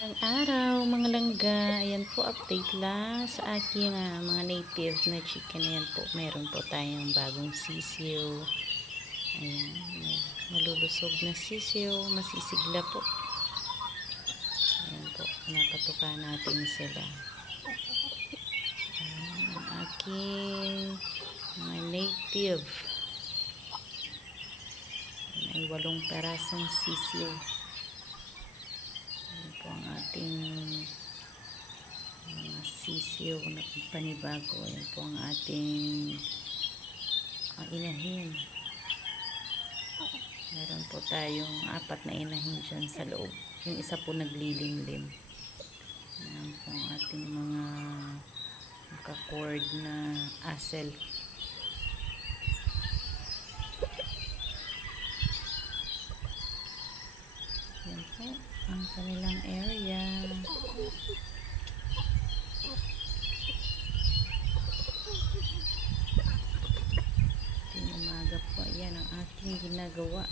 Ang araw, mga langga, ayan po update lang sa aking mga native na chicken. Ayan po, meron po tayong bagong sisiyo. Ayan, malulusog na sisiyo, masisigla po. Ayan po, napatuka natin sila. Ayan, ang aking mga native. May 8 perasong sisiyo. Ayan po ang ating mga sisiyo na panibago. Ayan po ang ating inahin. Meron po tayong 4 na inahin dyan sa loob. Yung isa po naglilimlim. Ayan po ang ating mga naka-cord na asel. Ayan po ang kanilang area. Umaga po, ayan ang aking ginagawa.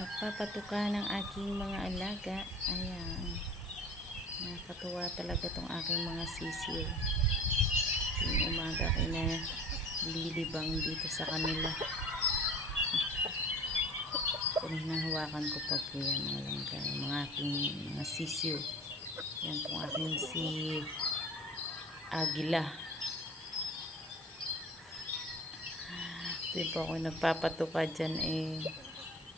Nagpapatuka ng aking mga alaga. Ayan, nakakatuwa talaga tong aking mga sisiyo. Yung umaga ko na lilibang dito sa kanila. Kung hinahawakan ko pa po yan mga langga, mga aking mga sisiyo. Yan po aking si Agila. Di po ako nagpapatuka dyan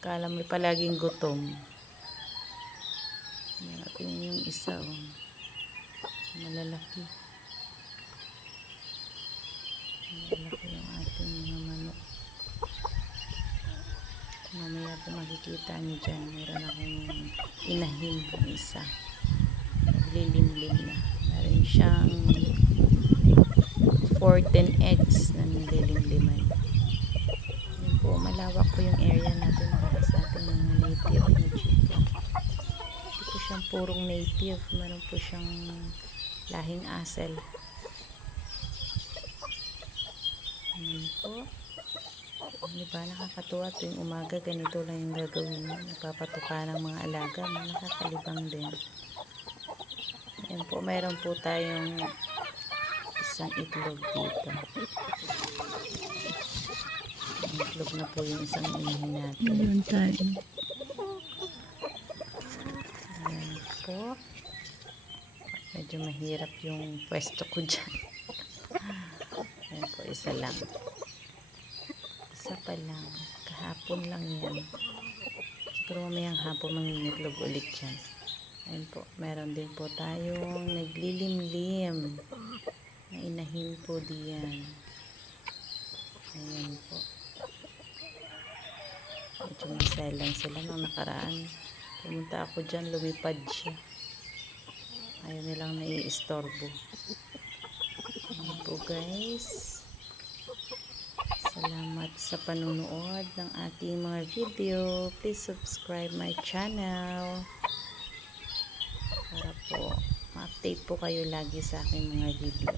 kala mo palaging gutom. Ito yung isa malalaki. Malalaki yung ating mga manok. Mamaya po makikita nyo dyan, meron akong inahin ng isa. Naglilimlim na. Meron siyang 14 eggs na nililimliman. Yun po, malawak po yung area natin para sa ating mga native na chicken. Hindi po siyang purong native. Meron po siyang lahing asel. Ayan po. Diba, nakakatuwa tuwing umaga, ganito lang yung gagawin mo. Nagpapatuka ng mga alaga, nakakalibang din. Ayan po, mayroon po tayong isang itlog dito. Itlog na po yung isang inahin natin. Ayan po. Medyo mahirap yung pwesto ko dyan. Ayan po, isa lang. Isa pa lang. Kahapon lang yan. Siguro mamayang hapon mangingitlog ulit yan. Ayan po. Meron din po tayong naglilimlim na inahin po diyan. Ayan po. Medyo masaya lang sila nung nakaraan. Pumunta ako dyan, lumipad siya. Ayaw nilang naiistorbo. Ayan po guys. Salamat sa panunood ng ating mga video. Please subscribe my channel para po ma-update po kayo lagi sa aking mga video.